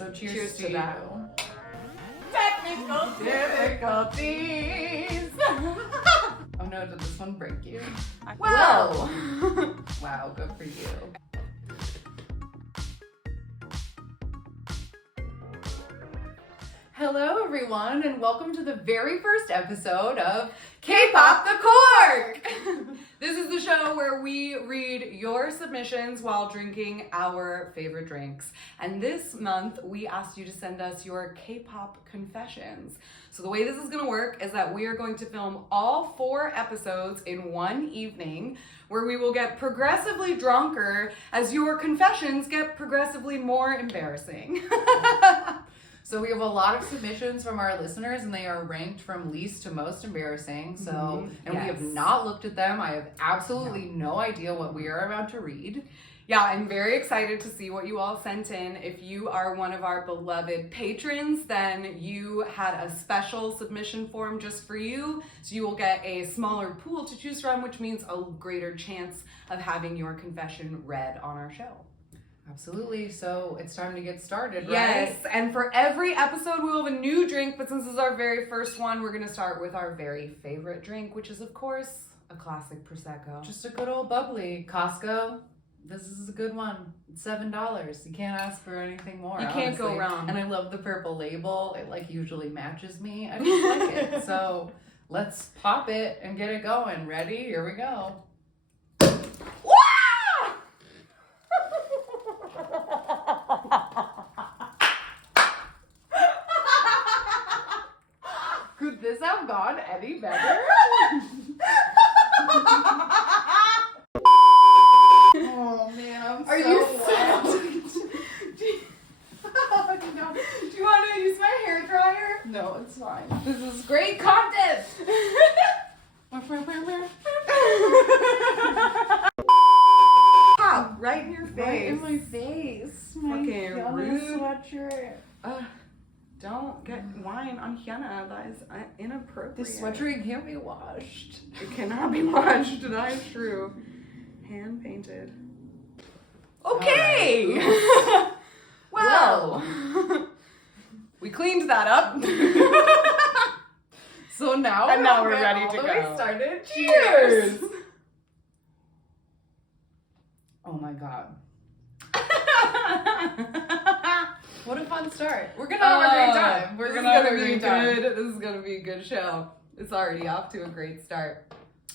So cheers to that. you. Technical difficulties. Oh no, did this one break you? Well. Wow, good for you. Hello everyone, and welcome to the very first episode of Kpop the CORK! This is the show where we read your submissions while drinking our favorite drinks. And this month, we asked you to send us your Kpop Confessions. So the way this is gonna work is that we are going to film all 4 episodes in one evening, where we will get progressively drunker as your confessions get progressively more embarrassing. So we have a lot of submissions from our listeners, and they are ranked from least to most embarrassing. So, and we have not looked at them. I have absolutely no idea what we are about to read. Yeah, I'm very excited to see what you all sent in. If you are one of our beloved patrons, then you had a special submission form just for you. So you will get a smaller pool to choose from, which means a greater chance of having your confession read on our show. Absolutely. So it's time to get started, right? Yes, and for every episode we will have a new drink, but since this is our very first one, we're going to start with our very favorite drink, which is, of course, a classic Prosecco. Just a good old bubbly. Costco, this is a good one. It's $7. You can't ask for anything more. You can't go honestly. wrong. And I love the purple label. It usually matches me. I just like it. So let's pop it and get it going. Ready? Here we go. Could this have gone any better? Oh man, I'm Are so you wet. Oh, no. Do you want to use my hair dryer? No, it's fine. This is great content. Pop right in your face. Right in my face. My Fucking yellow rude. sweatshirt. Don't get wine on Hyuna. That is inappropriate. This sweatshirt can't be washed. It cannot be washed. That is true. Hand painted. Okay. Right. Well, we cleaned that up. So now we're ready to all the go. way started. Cheers. Oh my god. What a fun start. We're gonna have a great time. We're This gonna is have a be great time. good. This is gonna be a good show. It's already off to a great start.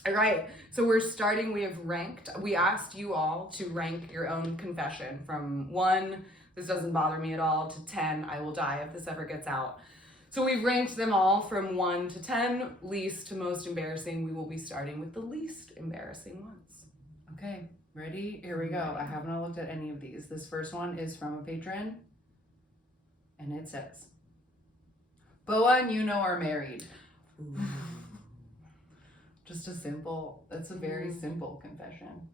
All right, so we're starting. We have ranked. We asked you all to rank your own confession from 1, this doesn't bother me at all, to 10, I will die if this ever gets out. So we've ranked them all from 1 to 10, least to most embarrassing. We will be starting with the least embarrassing ones. Okay, ready? Here we go. I haven't looked at any of these. This first one is from a patron, and it says, Boa and Yuno are married. Just that's a very simple confession.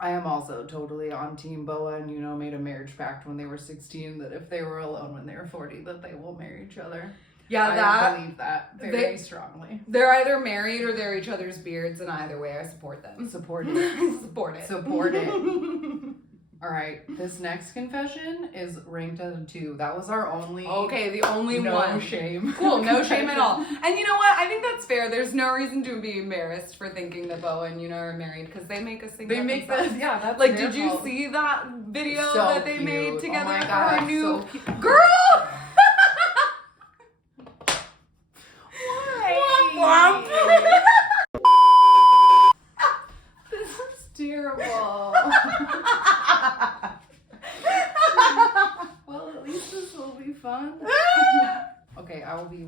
I am also totally on team Boa and Yuno made a marriage pact when they were 16 that if they were alone when they were 40 that they will marry each other. Yeah, I believe that very strongly. They're either married or they're each other's beards, and either way, I support them. Support it. Support it. Support it. All right, this next confession is ranked as a 2. That was our only. Okay, the only no one. shame. Cool, no shame at all. And you know what? I think that's fair. There's no reason to be embarrassed for thinking that Boa and Yuno are married because they make us think. They make themselves. this. Yeah, that's Like, their did you fault. see that video So that they cute. made together Oh my for God, her new so cute. girl? Why? Womp This is terrible. Well, at least this will be fun. Okay, I will be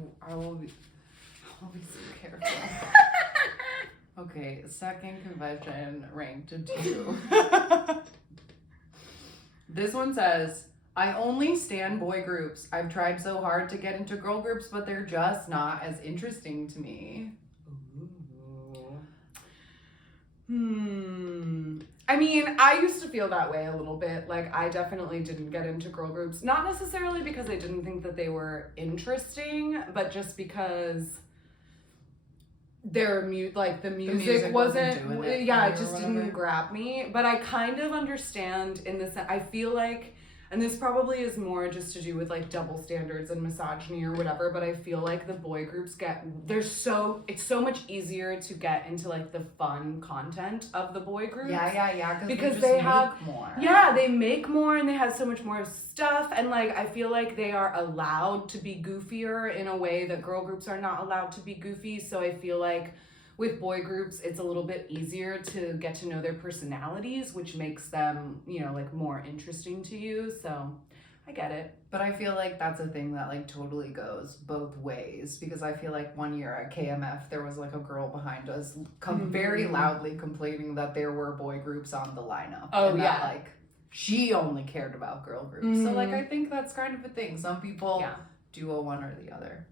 so careful. Okay, second confession ranked a 2. This one says, I only stan boy groups. I've tried so hard to get into girl groups, but they're just not as interesting to me. I mean, I used to feel that way a little bit. Like, I definitely didn't get into girl groups. Not necessarily because I didn't think that they were interesting, but just because their the music wasn't doing it yeah, for it just you or didn't whatever. grab me. But I kind of understand in the sense, I feel like and this probably is more just to do with like double standards and misogyny or whatever, but I feel like the boy groups it's so much easier to get into like the fun content of the boy groups. Yeah. Because they have more. Yeah, they make more and they have so much more stuff, and like I feel like they are allowed to be goofier in a way that girl groups are not allowed to be goofy. So I feel like with boy groups, it's a little bit easier to get to know their personalities, which makes them, you know, like more interesting to you. So I get it. But I feel like that's a thing that like totally goes both ways, because I feel like one year at KMF, there was like a girl behind us very loudly complaining that there were boy groups on the lineup. Oh, and yeah. That, like, she only cared about girl groups. So like, I think that's kind of a thing. Some people do a one or the other.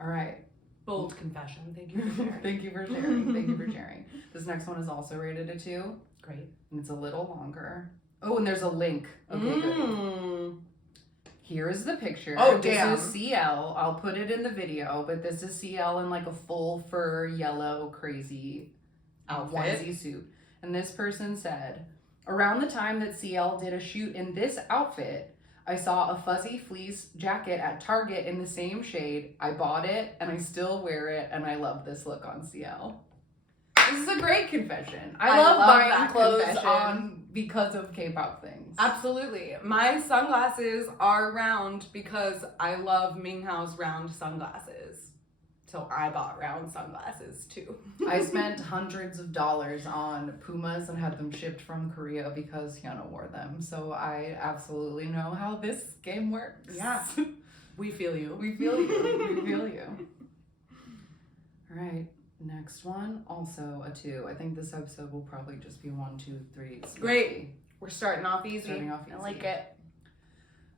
All right. Bold confession. Thank you for sharing. Thank you for sharing. Thank you for sharing. This next one is also rated a 2. Great. And it's a little longer. Oh, and there's a link. Okay, good. Here's the picture. Oh, damn. This is CL. I'll put it in the video, but this is CL in like a full fur, yellow, crazy outfit onesie suit. And this person said, around the time that CL did a shoot in this outfit, I saw a fuzzy fleece jacket at Target in the same shade. I bought it and I still wear it, and I love this look on CL. This is a great confession. I love buying clothes on because of K-pop things. Absolutely. My sunglasses are round because I love Minghao's round sunglasses. So I bought round sunglasses too. I spent hundreds of dollars on Pumas and had them shipped from Korea because Hyuna wore them. So I absolutely know how this game works. Yeah. We feel you. We feel you. We feel you. All right. Next one, also a 2. I think this episode will probably just be 1, 2, 3. Great. We're starting off easy. I like it.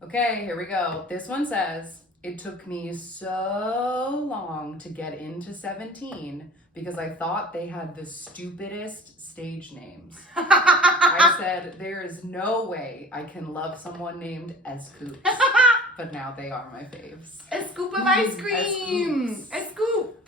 Okay, here we go. This one says, it took me so long to get into 17 because I thought they had the stupidest stage names. I said, there is no way I can love someone named Scoops. But now they are my faves. A scoop of ice cream. A scoop.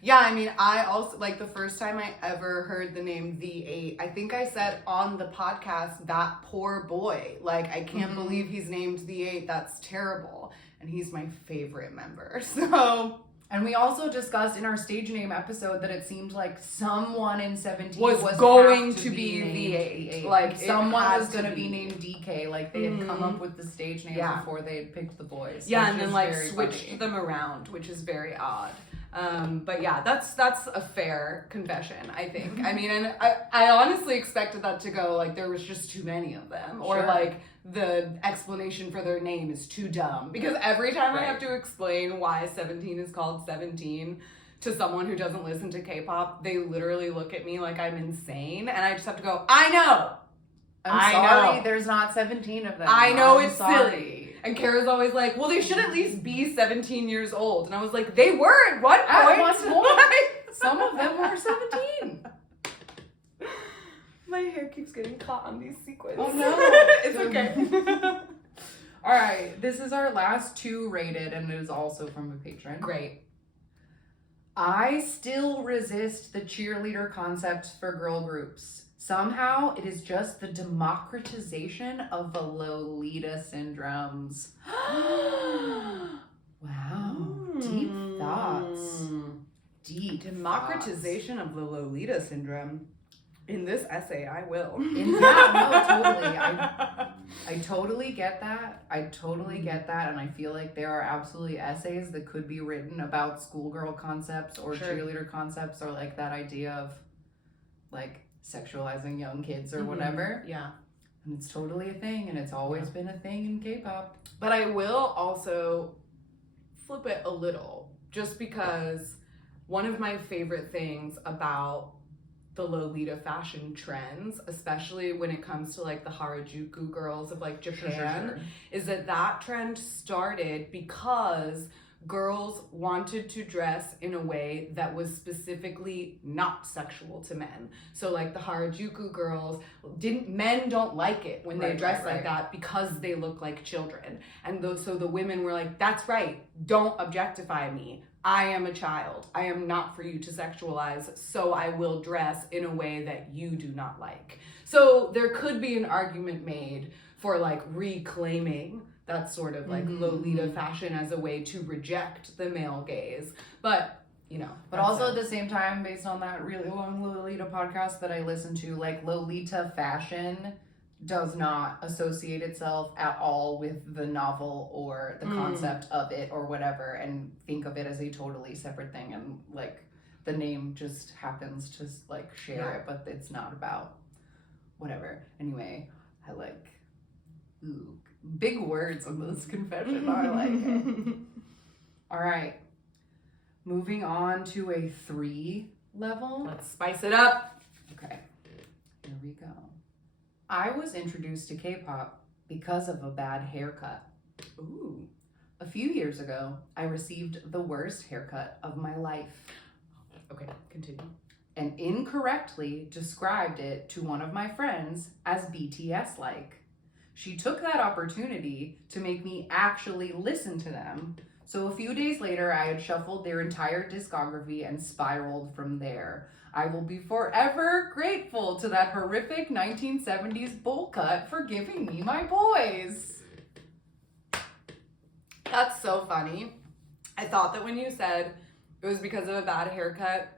Yeah, I mean, I also, like, the first time I ever heard the name The 8, I think I said on the podcast, that poor boy. Like, I can't believe he's named The 8. That's terrible. And he's my favorite member, so... And we also discussed in our stage name episode that it seemed like someone in 17 was going to be The 8. Like, someone was going to be named DK. Like, they had come up with the stage name before they had picked the boys. Yeah, and then, like, switched them around, which is very odd. But yeah, that's a fair confession, I think. I mean, and I honestly expected that to go, like, there was just too many of them. Or, like, the explanation for their name is too dumb. Because every time I have to explain why 17 is called 17 to someone who doesn't listen to K-pop, they literally look at me like I'm insane. And I just have to go, I know! I'm sorry there's not 17 of them. I know, it's silly. And Kara's always like, well, they should at least be 17 years old. And I was like, they were at one point. At one point. Some of them were 17. My hair keeps getting caught on these sequins. Oh, no. It's okay. All right. This is our last 2 rated, and it is also from a patron. Great. I still resist the cheerleader concept for girl groups. Somehow, it is just the democratization of the Lolita syndromes. Wow. Deep thoughts. Deep democratization of the Lolita syndrome. In this essay, I will. Totally. I totally get that. And I feel like there are absolutely essays that could be written about schoolgirl concepts or cheerleader concepts, or like that idea of like sexualizing young kids or whatever. Yeah. And it's totally a thing, and it's always been a thing in K-pop. But I will also flip it a little, just because one of my favorite things about the Lolita fashion trends, especially when it comes to like the Harajuku girls of like Japan, is that trend started because girls wanted to dress in a way that was specifically not sexual to men. So like the Harajuku girls, men don't like it when they dress like that because they look like children. And so the women were like, that's right, don't objectify me. I am a child. I am not for you to sexualize, so I will dress in a way that you do not like. So there could be an argument made for like reclaiming that sort of like Lolita fashion as a way to reject the male gaze. But, you know. But also at the same time, based on that really long Lolita podcast that I listened to, like Lolita fashion does not associate itself at all with the novel or the concept of it or whatever, and think of it as a totally separate thing, and like the name just happens to like share it, but it's not about whatever. Anyway, I like big words in this confession. I like it. All right, moving on to a 3 level. Let's spice it up. Okay, here we go. I was introduced to K-pop because of a bad haircut. Ooh. A few years ago, I received the worst haircut of my life. Okay, continue. And incorrectly described it to one of my friends as BTS-like. She took that opportunity to make me actually listen to them. So a few days later, I had shuffled their entire discography and spiraled from there. I will be forever grateful to that horrific 1970s bowl cut for giving me my boys. That's so funny. I thought that when you said it was because of a bad haircut,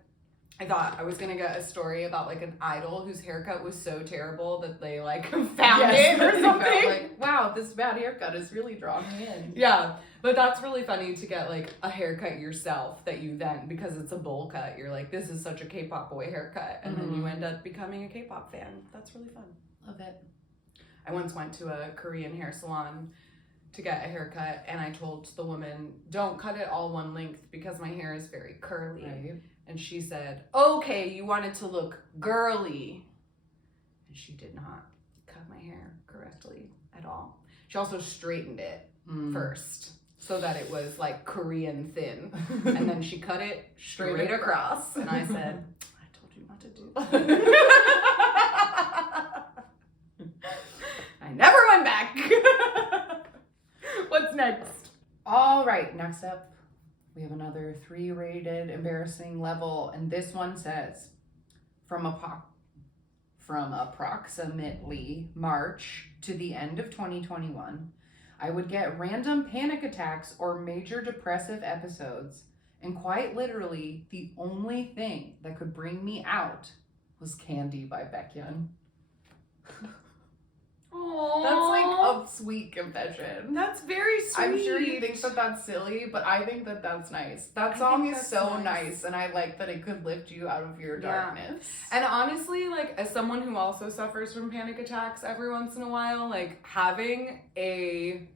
I thought I was gonna get a story about like an idol whose haircut was so terrible that they like found it or something. Like, wow, this bad haircut is really drawing me in. Yeah, but that's really funny to get like a haircut yourself that you then, because it's a bowl cut, you're like, this is such a K-pop boy haircut, and then you end up becoming a K-pop fan. That's really fun. Love it. I once went to a Korean hair salon to get a haircut, and I told the woman, don't cut it all one length because my hair is very curly. Right. And she said, okay, you want it to look girly. And she did not cut my hair correctly at all. She also straightened it first so that it was like Korean thin. And then she cut it straight across. And I said, I told you not to do that. I never went back. What's next? All right, next up, we have another 3 rated embarrassing level, and this one says, from approximately March to the end of 2021, I would get random panic attacks or major depressive episodes, and quite literally, the only thing that could bring me out was Candy by Baekhyun. Aww. That's like a sweet confession. That's very sweet. I'm sure you think that that's silly, but I think that that's nice. That song is so nice, and I like that it could lift you out of your darkness. And honestly, like, as someone who also suffers from panic attacks every once in a while, like, having an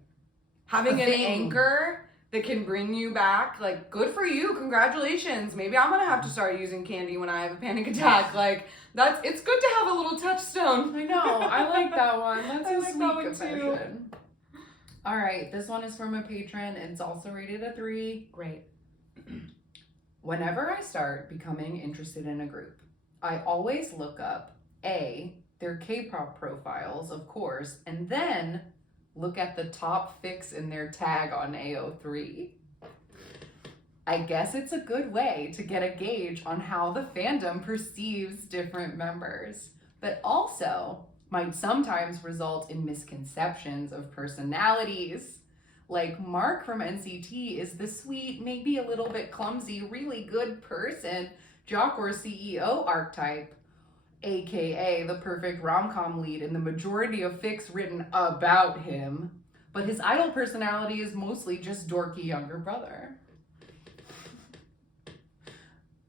anchor that can bring you back, like, good for you, congratulations. Maybe I'm gonna have to start using Candy when I have a panic attack. Like, it's good to have a little touchstone. I know, I like that one. That's I a like sweet that one confession. All right, this one is from a patron, and it's also rated a 3. Great. Whenever I start becoming interested in a group, I always look up, A, their K-pop profiles, of course, and then look at the top fics in their tag on AO3. I guess it's a good way to get a gauge on how the fandom perceives different members, but also might sometimes result in misconceptions of personalities. Like Mark from NCT is the sweet, maybe a little bit clumsy, really good person, jock or CEO archetype, aka the perfect rom-com lead in the majority of fics written about him, but his idol personality is mostly just dorky younger brother.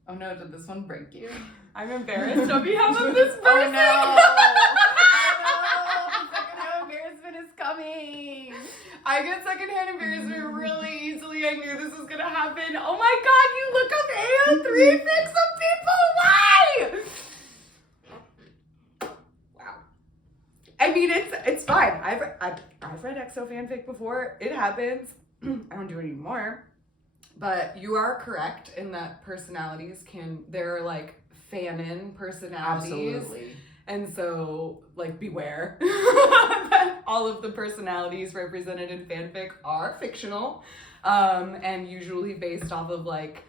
Oh no, did this one break you? I'm embarrassed on behalf of this person. Oh no! The secondhand embarrassment is coming! I get secondhand embarrassment really easily. I knew this was gonna happen. Oh my god, you look up AO3 fics of people! Why? Wow. I mean, it's fine. I've read EXO fanfic before. It happens. I don't do it anymore. But you are correct in that personalities they're like fan-in personalities. Absolutely. And so, like, beware that all of the personalities represented in fanfic are fictional, and usually based off of, like,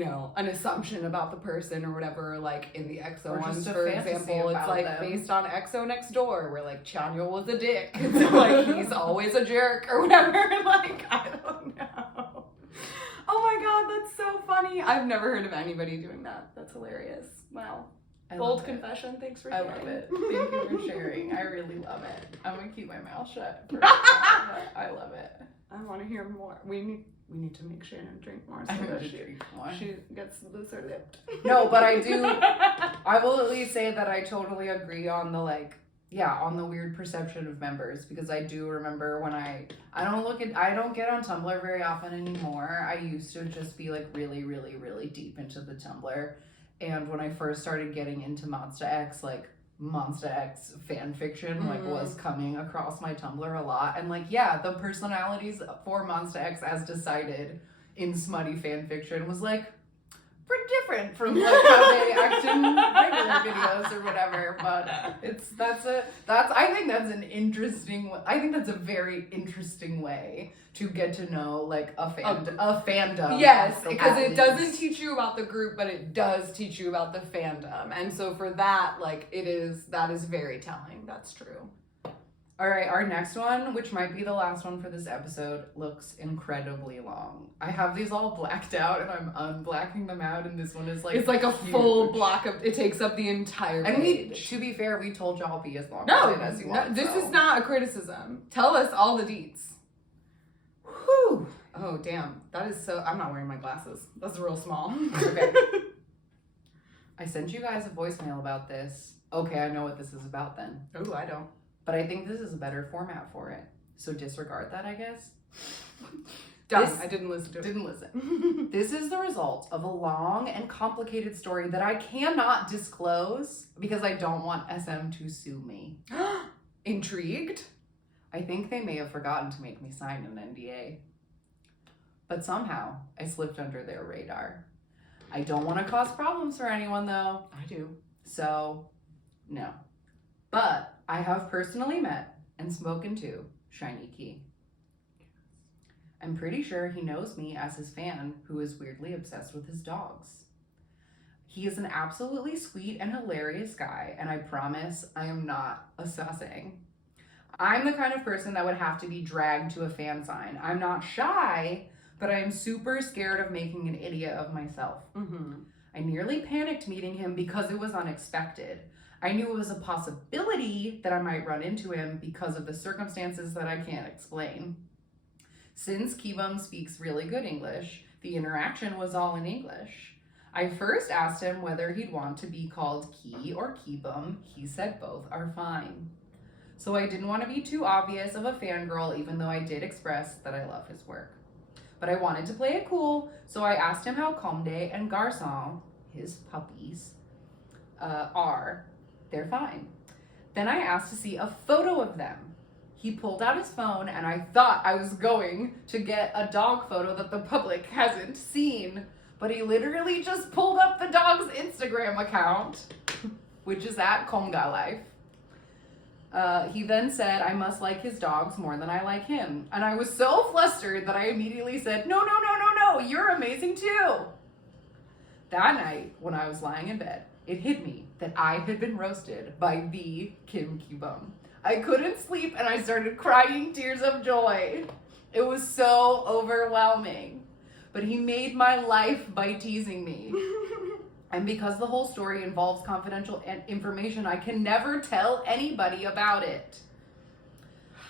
an assumption about the person or whatever, like in the EXO Or ones, just a for fantasy example, it's about like them. based on EXO Next Door, where like Chanyeol was a dick, and so like he's always a jerk or whatever. Like, I don't know. Oh my god, that's so funny. I've never heard of anybody doing that. That's hilarious. Wow. Bold confession. Thanks for sharing. I love it. Thank you for sharing. I really love it. I'm gonna keep my mouth shut. I love it. I want to hear more. We need to make Shannon drink more so that she gets looser lipped. No, but I will at least say that I totally agree on the on the weird perception of members, because I do remember when I don't get on Tumblr very often anymore. I used to just be like really, really, really deep into the Tumblr. And when I first started getting into Monsta X, like Monsta X fanfiction was coming across my Tumblr a lot, and the personalities for Monsta X as decided in smutty fanfiction was like pretty different from like how they act in regular videos or whatever. But I think that's an interesting. I think that's a very interesting way to get to know like a fandom. Yes, because it doesn't teach you about the group, but it does teach you about the fandom. And so for that, that is very telling. That's true. All right, our next one, which might be the last one for this episode, looks incredibly long. I have these all blacked out and I'm unblacking them out, and this one is like, it's like a huge. Full block of, it takes up the entire page. And to be fair, we told y'all be as long as you No, want. this is not a criticism. Tell us all the deets. Whew. Oh, damn. That is so... I'm not wearing my glasses. That's real small. Okay. I sent you guys a voicemail about this. Okay, I know what this is about then. Oh, I don't. But I think this is a better format for it. So disregard that, I guess. Done. I didn't listen to it. Didn't listen. This is the result of a long and complicated story that I cannot disclose because I don't want SM to sue me. Intrigued? I think they may have forgotten to make me sign an NDA. But somehow, I slipped under their radar. I don't want to cause problems for anyone, though. I do. So, no. But I have personally met and spoken to Shiny Key. I'm pretty sure he knows me as his fan who is weirdly obsessed with his dogs. He is an absolutely sweet and hilarious guy, and I promise I am not a sussing. I'm the kind of person that would have to be dragged to a fan sign. I'm not shy, but I am super scared of making an idiot of myself. Mm-hmm. I nearly panicked meeting him because it was unexpected. I knew it was a possibility that I might run into him because of the circumstances that I can't explain. Since Kibum speaks really good English, the interaction was all in English. I first asked him whether he'd want to be called Ki or Kibum. He said both are fine. So I didn't want to be too obvious of a fangirl, even though I did express that I love his work. But I wanted to play it cool, so I asked him how Comde and Garçon, his puppies, are. They're fine. Then I asked to see a photo of them. He pulled out his phone, and I thought I was going to get a dog photo that the public hasn't seen, but he literally just pulled up the dog's Instagram account, which is at Konga Life. He then said I must like his dogs more than I like him. And I was so flustered that I immediately said, no, you're amazing too. That night, when I was lying in bed, it hit me that I had been roasted by the Kim Kibum. I couldn't sleep and I started crying tears of joy. It was so overwhelming. But he made my life by teasing me. And because the whole story involves confidential information, I can never tell anybody about it.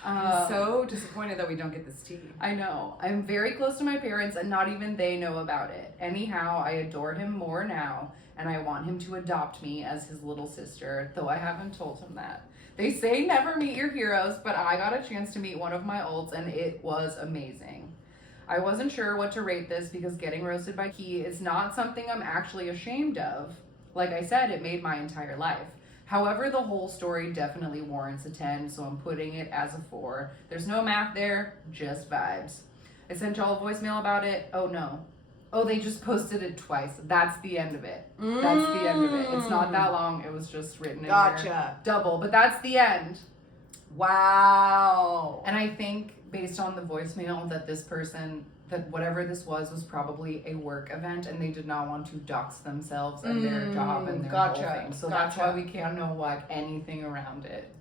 I'm so disappointed that we don't get this tea. I know. I'm very close to my parents and not even they know about it. Anyhow, I adore him more now and I want him to adopt me as his little sister, though I haven't told him that. They say never meet your heroes, but I got a chance to meet one of my olds and it was amazing. I wasn't sure what to rate this because getting roasted by Key is not something I'm actually ashamed of. Like I said, it made my entire life. However, the whole story definitely warrants a 10, so I'm putting it as a 4. There's no math there, just vibes. I sent y'all a voicemail about it. Oh no. Oh, they just posted it twice. That's the end of it. That's the end of it. It's not that long. It was just written in there. Double, but that's the end. Wow. And I think based on the voicemail that this person that whatever this was probably a work event, and they did not want to dox themselves and their job and their whole thing. So that's why we can't know like anything around it.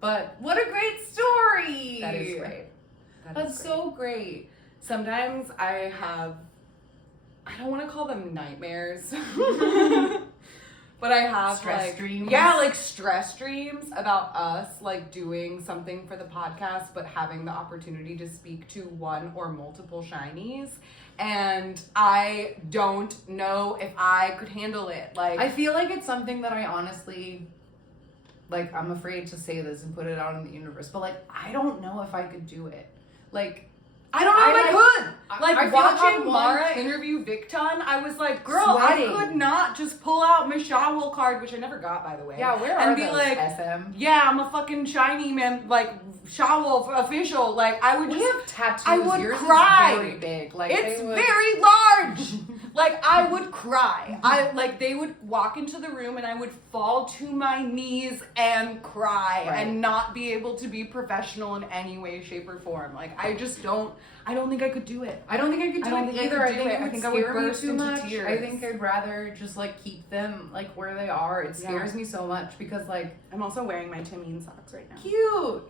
But what a great story! That is great. That's so great. Sometimes I don't want to call them nightmares, but I have stress dreams. Yeah, like stress dreams about us like doing something for the podcast, but having the opportunity to speak to one or multiple shinies. And I don't know if I could handle it. Like, I feel like it's something that I honestly, like, I'm afraid to say this and put it out in the universe, but like, I don't know if I could do it. Like, I don't know if I could. Like, I watching Mara interview Victon, I was like, girl, sweating. I could not just pull out my Shawol card, which I never got, by the way. Yeah, where and are be those, like, SM? yeah, I'm a fucking shiny man, like, Shawol official. Like, I would we just, have tattoos. I would Yours cry. Is very big. Like, it's very large. Like, I would cry. They would walk into the room and I would fall to my knees and cry and not be able to be professional in any way, shape, or form. Like, I don't think I could do it. I don't think I could do it either. I think I would burst too into much. tears. I think I'd rather just like keep them like where they are. It scares me so much because like I'm also wearing my Timeen socks right now. Cute.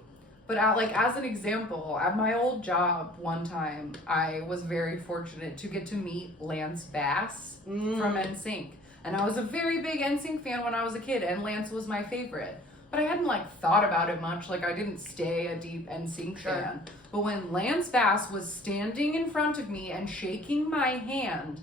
But as an example, at my old job one time, I was very fortunate to get to meet Lance Bass from NSYNC. And I was a very big NSYNC fan when I was a kid, and Lance was my favorite. But I hadn't thought about it much. Like, I didn't stay a deep NSYNC fan. But when Lance Bass was standing in front of me and shaking my hand,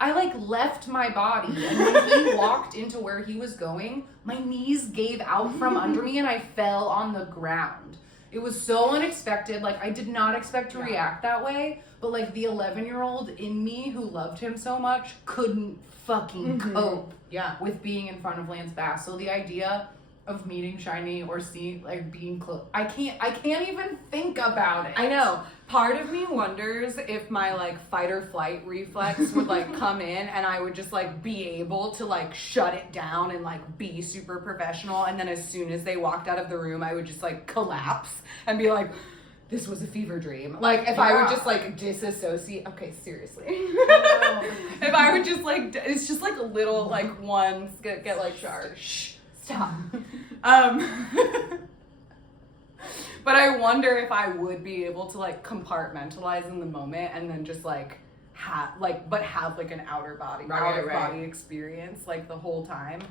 I left my body, and when he walked into where he was going, my knees gave out from under me and I fell on the ground. It was so unexpected. I did not expect to react that way, but the 11-year-old in me who loved him so much couldn't fucking cope with being in front of Lance Bass. So the idea of meeting Shiny or seeing being close, I can't even think about it. I know. Part of me wonders if my fight or flight reflex would come in and I would just be able to shut it down and be super professional, and then as soon as they walked out of the room I would just collapse and be like, this was a fever dream. If I would just disassociate. Okay, seriously. If I would just it's just a little ones get sharp. Shh, stop. But I wonder if I would be able to compartmentalize in the moment and then just have an outer body experience the whole time.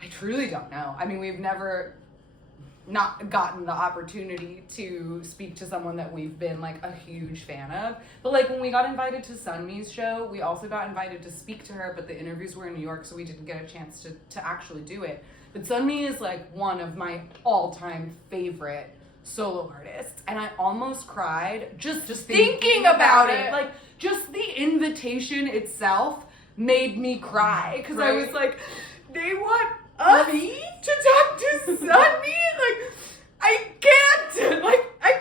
I truly don't know. I mean, we've never not gotten the opportunity to speak to someone that we've been a huge fan of. But when we got invited to Sunmi's show, we also got invited to speak to her, but the interviews were in New York, so we didn't get a chance to actually do it. But Sunmi is one of my all-time favorite solo artists, and I almost cried just thinking about it. Just the invitation itself made me cry, because I was they want us to talk to Sunmi? I can't! I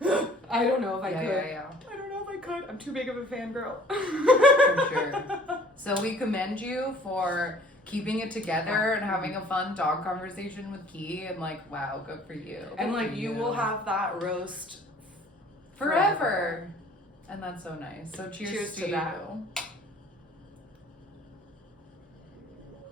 couldn't. I don't know if I could. Yeah. I don't know if I could. I'm too big of a fangirl. For sure. So we commend you for keeping it together and having a fun dog conversation with Key, and wow, good for you. And you will have that roast forever. And that's so nice. So cheers to that.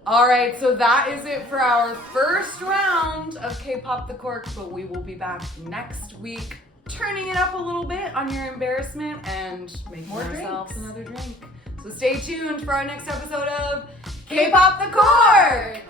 All right, so that is it for our first round of K-Pop the Cork, but we will be back next week turning it up a little bit on your embarrassment and making ourselves another drink. So stay tuned for our next episode of K-Pop the Cork!